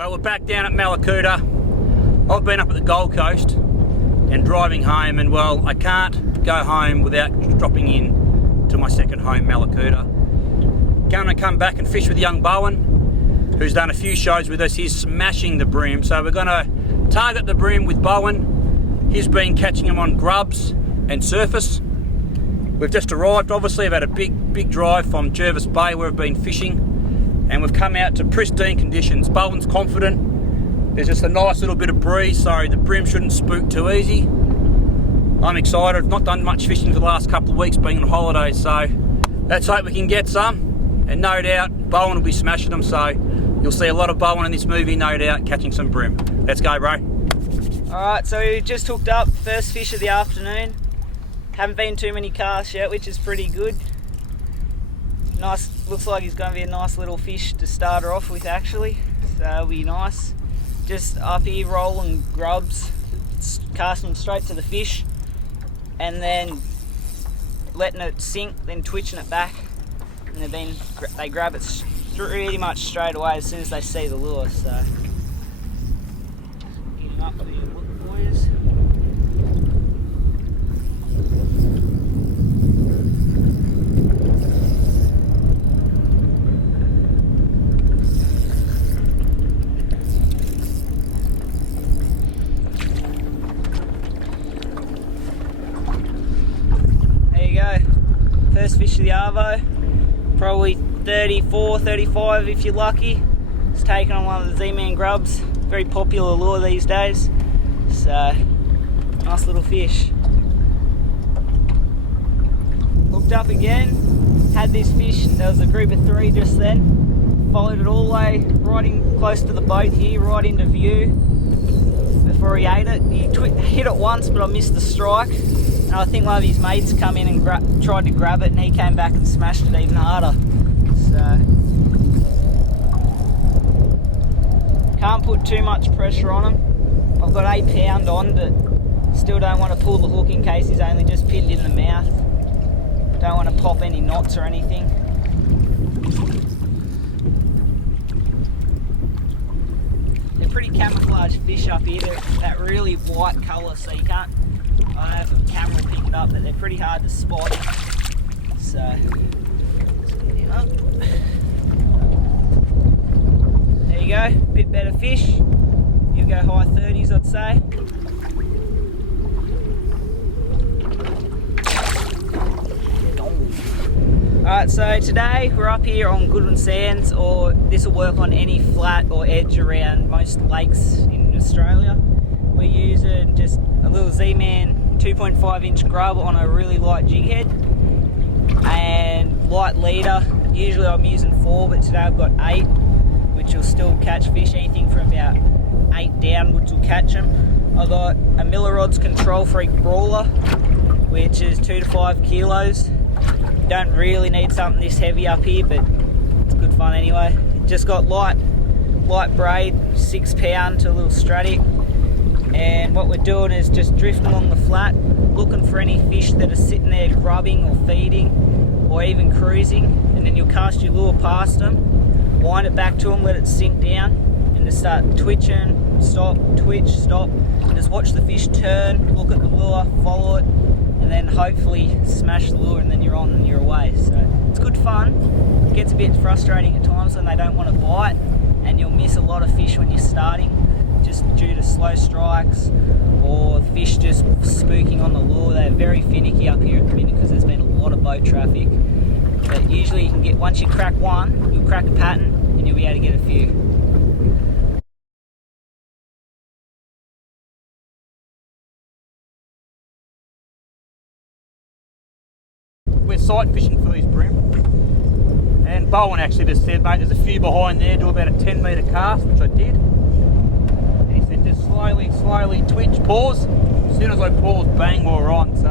Well, we're back down at Mallacoota. I've been up at the Gold Coast and driving home, and well, I can't go home without dropping in to my second home, Mallacoota. Going to come back and fish with young Bowen, who's done a few shows with us. He's smashing the bream, so we're going to target the bream with Bowen. He's been catching them on grubs and surface. We've just arrived, obviously. I've had a big drive from Jervis Bay where we've been fishing, and we've come out to pristine conditions. Bowen's confident. There's just a nice little bit of breeze, so the bream shouldn't spook too easy. I'm excited. I've not done much fishing for the last couple of weeks being on holidays, so let's hope we can get some, and no doubt Bowen will be smashing them, so you'll see a lot of Bowen in this movie, no doubt, catching some bream. Let's go, bro. Alright, so we just hooked up, first fish of the afternoon. Haven't been too many casts yet, which is pretty good. Nice, looks like he's going to be a nice little fish to start her off with actually, so that'll be nice. Just up here rolling grubs, casting them straight to the fish, and then letting it sink, then twitching it back, and then they grab it pretty much straight away as soon as they see the lure. So get him up there, look, boys. First fish of the Arvo, probably 34, 35 if you're lucky. It's taken on one of the Z-Man grubs, very popular lure these days. So, nice little fish. Hooked up again, had this fish, there was a group of 3 just then. Followed it all the way, right in close to the boat here, right into view. Before he ate it, he hit it once but I missed the strike. And I think one of his mates come in and tried to grab it, and he came back and smashed it even harder. So can't put too much pressure on him. I've got 8 pound on, but still don't want to pull the hook in case he's only just pinned in the mouth. Don't want to pop any knots or anything. They're pretty camouflaged fish up here. They're that really white colour, so you can't. I don't know if the camera will pick it up, but they're pretty hard to spot. So, let's get him up. There you go, bit better fish. You'll go high 30s, I'd say. Alright, so today we're up here on Goodwin Sands, or this will work on any flat or edge around most lakes in Australia. We're using just a little Z-Man 2.5 inch grub on a really light jig head and light leader. Usually I'm using 4, but today I've got 8, which will still catch fish. Anything from about 8 downwards will catch them. I've got a Miller Rods Control Freak Brawler, which is 2 to 5 kilos. Don't really need something this heavy up here, but it's good fun anyway. Just got light braid, 6 pound to a little Stradic. And what we're doing is just drifting along the flat, looking for any fish that are sitting there grubbing or feeding or even cruising, and then you'll cast your lure past them, wind it back to them, let it sink down, and just start twitching, stop, twitch, stop, and just watch the fish turn, look at the lure, follow it, and then hopefully smash the lure, and then you're on and you're away. So it's good fun. It gets a bit frustrating at times when they don't want to bite, and you'll miss a lot of fish when you're starting, just due to slow strikes or fish just spooking on the lure. They're very finicky up here at the minute because there's been a lot of boat traffic. But usually you can get, once you crack one, you'll crack a pattern and you'll be able to get a few. We're sight fishing for these bream, and Bowen actually just said, mate, there's a few behind there, do about a 10 metre cast, which I did. Just slowly twitch, pause. As soon as I pause, bang, we're on. So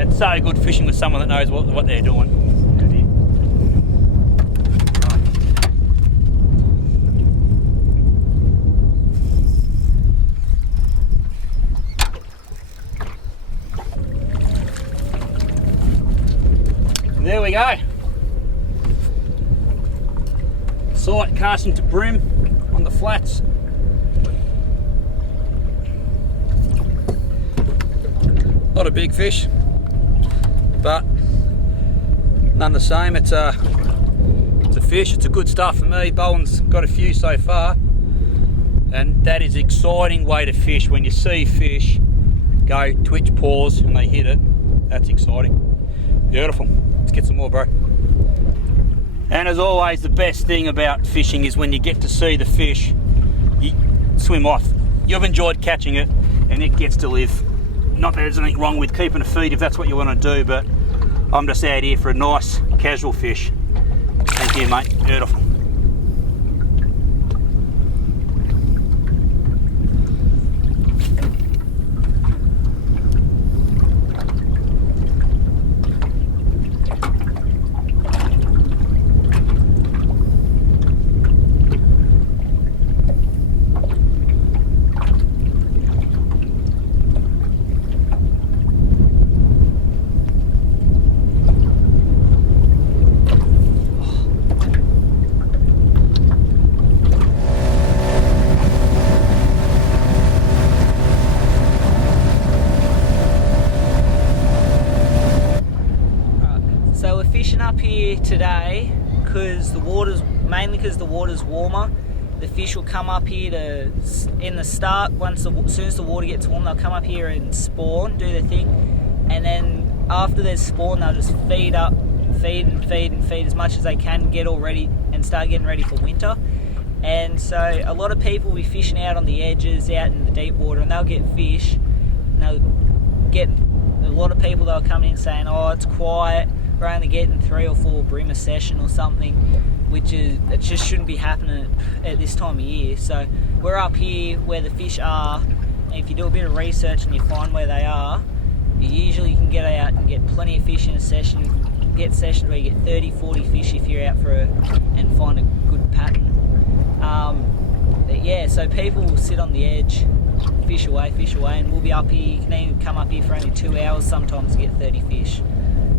it's so good fishing with someone that knows what they're doing. And there we go. Sight casting to brim on the flats. Not a big fish, but none the same. It's a fish. It's a good stuff for me. Bowen's got a few so far, and that is an exciting way to fish. When you see fish go twitch, pause, and they hit it, that's exciting. Beautiful. Let's get some more, bro. And as always, the best thing about fishing is when you get to see the fish, you swim off. You've enjoyed catching it, and it gets to live. Not that there's anything wrong with keeping a feed if that's what you want to do, but I'm just out here for a nice casual fish. Thank you, mate. Beautiful. Fishing up here today because mainly because the water's warmer. The fish will come up here in the start. As soon as the water gets warm, they'll come up here and spawn, do their thing, and then after they're spawned, they'll just feed as much as they can, get all ready and start getting ready for winter. And so a lot of people will be fishing out on the edges, out in the deep water, and they'll get fish. And they'll get a lot of people that will come in saying, "Oh, it's quiet. We're only getting 3 or 4 brim a session or something," it just shouldn't be happening at this time of year. So we're up here where the fish are, and if you do a bit of research and you find where they are, you usually can get out and get plenty of fish in a session. Get sessions where you get 30, 40 fish if you're out and find a good pattern. But yeah, so people will sit on the edge, fish away, and we'll be up here. You can even come up here for only 2 hours sometimes to get 30 fish.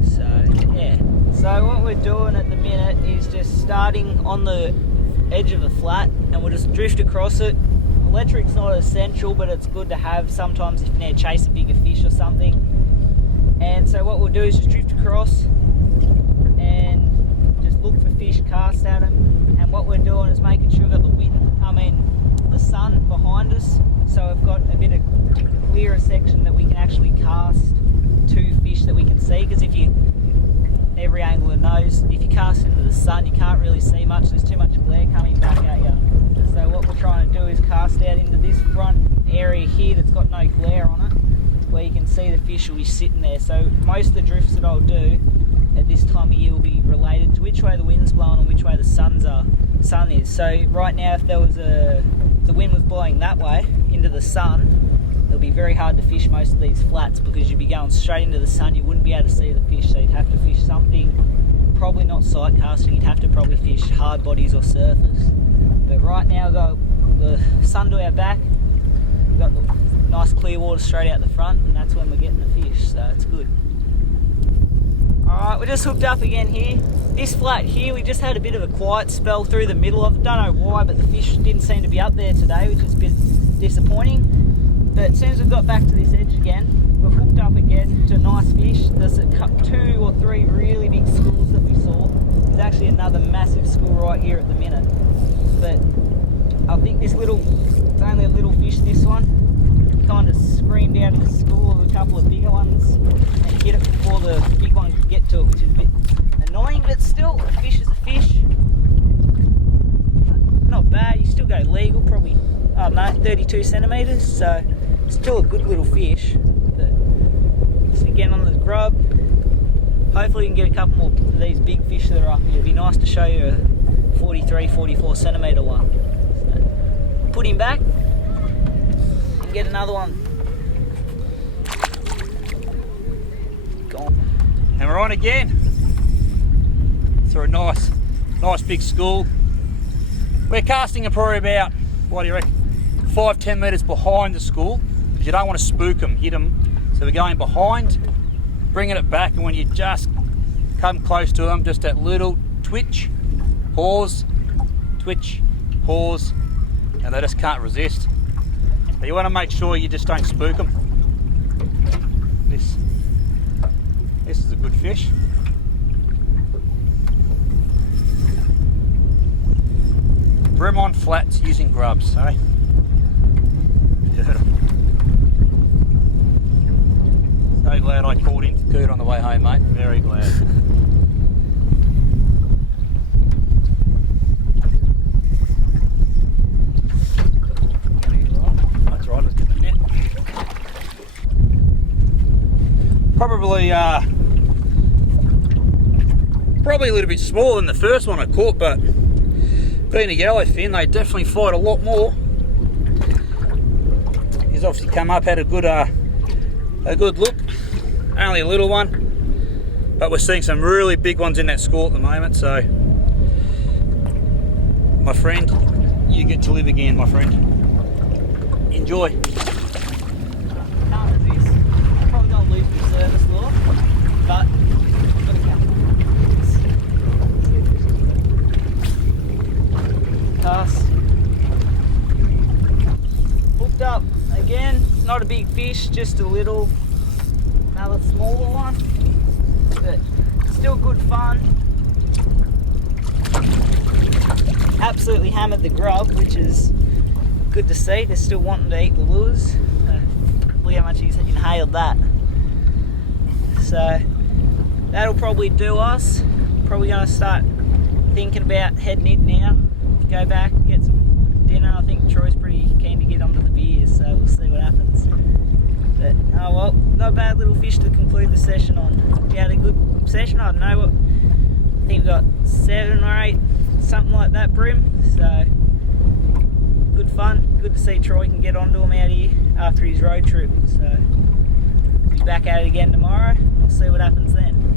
So yeah, so what we're doing at the minute is just starting on the edge of the flat, and we'll just drift across it. Electric's not essential, but it's good to have sometimes if you need to chase a bigger fish or something. And so what we'll do is just drift across and just look for fish, cast at them. And what we're doing is making sure we've got the sun behind us, so we've got a bit of clearer section that we can actually cast to fish that we can see. Because every angler knows, if you cast into the sun, you can't really see much. There's too much glare coming back at you. So what we're trying to do is cast out into this front area here that's got no glare on it, where you can see the fish will be sitting there. So most of the drifts that I'll do at this time of year will be related to which way the wind's blowing and which way the sun is. So right now, if the wind was blowing that way into the sun, it'll be very hard to fish most of these flats because you'd be going straight into the sun. You wouldn't be able to see the fish, so you'd have to fish something, probably not sight casting. You'd have to probably fish hard bodies or surface. But right now, we've got the sun to our back, we've got the nice clear water straight out the front, and that's when we're getting the fish, so it's good. Alright, we're just hooked up again here. This flat here, we just had a bit of a quiet spell through the middle of it. Don't know why, but the fish didn't seem to be up there today, which is a bit disappointing. But as soon as we've got back to this edge again, we've hooked up again to nice fish. There's 2 or 3 really big schools that we saw. There's actually another massive school right here at the minute. But I think it's only a little fish, this one. Kind of screamed out of the school of a couple of bigger ones and hit it before the big one could get to it, which is a bit annoying, but still, a fish is a fish. Not bad. You still go legal, probably, I don't know, 32 centimetres, so still a good little fish. But just again on the grub, hopefully we can get a couple more of these big fish that are up here. It'd be nice to show you a 43, 44 centimetre one. So put him back and get another one. Gone. And we're on again. So a nice big school. We're casting it probably about, what do you reckon, 5-10 metres behind the school, because you don't want to spook them, hit them. So we're going behind, bringing it back, and when you just come close to them, just that little twitch, pause, twitch, pause, and they just can't resist. But you want to make sure you just don't spook them. This is a good fish. Bream on flats using grubs, eh? Beautiful. So glad I called into Coot on the way home, mate. Very glad. That's right, let's get the net. Probably a little bit smaller than the first one I caught, but being a yellowfin, they definitely fight a lot more. He's obviously come up, had a good look. Only a little one, but we're seeing some really big ones in that school at the moment. So, my friend, you get to live again, my friend. Enjoy. Can't resist. Probably not lose the service law, but got to count. Cast. Hooked up again. Not a big fish, just a little. Another smaller one, but still good fun. Absolutely hammered the grub, which is good to see. They're still wanting to eat the lures. Look how much he's inhaled that. So that'll probably do us. Probably going to start thinking about heading in now. Go back, get some dinner. I think Troy's pretty keen to get onto the beers, so we'll see what happens. But, oh well, not a bad little fish to conclude the session on. We had a good session. I don't know what. I think we got 7 or 8, something like that, bream. So good fun. Good to see Troy can get onto him out here after his road trip. So we'll be back at it again tomorrow. We'll see what happens then.